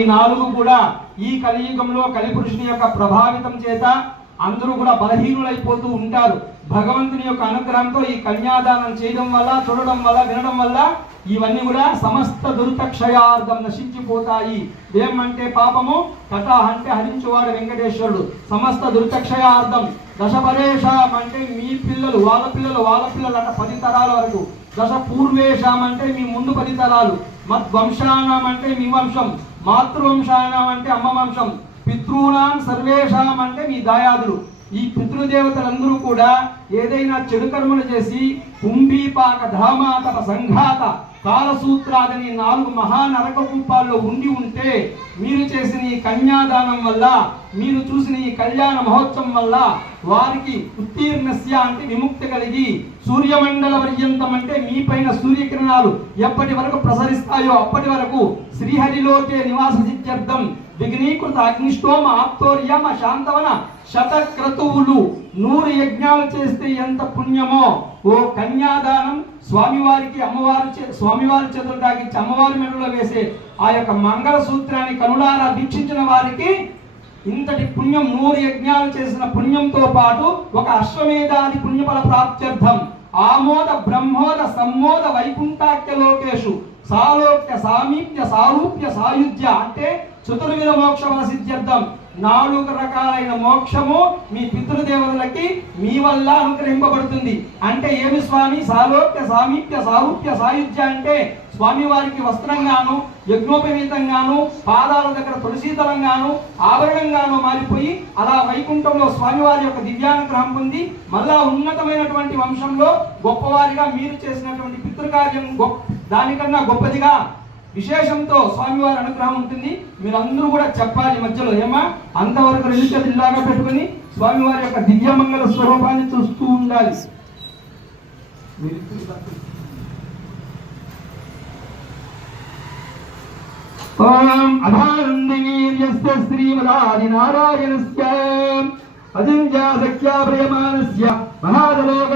ఈ నాలుగు కూడా ఈ కలియుగంలో కలిపురుషుని యొక్క ప్రభావితం చేత అందరూ కూడా బలహీనులైపోతూ ఉంటారు. భగవంతుని యొక్క అనుగ్రహంతో ఈ కన్యాదానం చేయడం వల్ల, చూడడం వల్ల, వినడం వల్ల ఇవన్నీ కూడా సమస్త దురితక్షయార్థం నశించిపోతాయి. ఏమంటే పాపము, కథ అంటే హరించువాడు వెంకటేశ్వరుడు. సమస్త దురితక్షయార్థం. దశపరేషాం అంటే మీ పిల్లలు, వాళ్ళ పిల్లలు అంటే 10 తరాల వరకు. దశ పూర్వేషాం అంటే మీ ముందు 10 తరాలు. మద్వంశానాం అంటే మీ వంశం. మాతృవంశానాం అంటే అమ్మ వంశం. పితృనాం సర్వేషాం అంటే మీ దాయాదులు. ఈ పితృదేవతలందరూ కూడా ఏదైనా చెడు కర్మలు చేసి కుంభీపాక ధామాతప సంఘాత కాలసూత్రాదని 4 మహానరక కూపాల్లో ఉంటే మీరు చేసిన ఈ కన్యాదానం వల్ల, మీరు చూసిన ఈ కళ్యాణ మహోత్సవం వల్ల వారికి ఉత్తీర్ణస్య అంటే విముక్తి కలిగి సూర్యమండల పర్యంతం అంటే మీ పైన సూర్యకిరణాలు ఎప్పటి వరకు ప్రసరిస్తాయో అప్పటి వరకు శ్రీహరిలోకే నివాస సిద్ధ్యర్థం విఘ్నీకృత అగ్నిష్టోమ ఆప్తోర్యమ శాంతవన శతక్రతువులు 100 యజ్ఞాలు చేస్తే ఎంత పుణ్యమో ఓ కన్యాదానం స్వామివారికి స్వామివారి చేతులు తాకించి అమ్మవారి మెడలో వేసే ఆ యొక్క మంగళ సూత్రాన్ని కనులారా వీక్షించిన వారికి ఇంతటి పుణ్యం 100 యజ్ఞాలు చేసిన పుణ్యంతో పాటు ఒక అశ్వమేధాది పుణ్యఫల ప్రాప్త్యర్థం ఆమోద బ్రహ్మోద సమ్మోద వైకుంఠాఖ్య లోకేషు సాలోక్య సామీప్య సారూప్య సాయుధ్య అంటే చతుర్విధ మోక్ష ఫల సిద్ధ్యర్థం 4 రకాలైన మోక్షము మీ పితృదేవతలకి మీ వల్ల అనుగ్రహింపబడుతుంది. అంటే ఏమి స్వామి? సాలోక్య సామీప్య సారూప్య సాయుధ్య అంటే స్వామి వారికి వస్త్రంగాను, యజ్ఞోపవీతంగాను, పాదాల దగ్గర తులసీతలంగాను, ఆభరణంగాను మారిపోయి అలా వైకుంఠంలో స్వామివారి యొక్క దివ్యానుగ్రహం పొంది మళ్ళా ఉన్నతమైనటువంటి వంశంలో గొప్పవారిగా మీరు చేసినటువంటి పితృకార్యం దానికన్నా గొప్పదిగా విశేషంతో స్వామివారి అనుగ్రహం ఉంటుంది. మీరందరూ కూడా చెప్పాలి మధ్యలో ఏమా అంతవరకు 2 చేతులు ఇలాగా పెట్టుకుని స్వామివారి యొక్క దివ్యమంగళ స్వరూపాన్ని చూస్తూ ఉండాలి. ఓం అభానందినీర్యస్య శ్రీమదాది నారాయణస్య అజింక్య సఖ్య ప్రియమానస్య మహాదలోక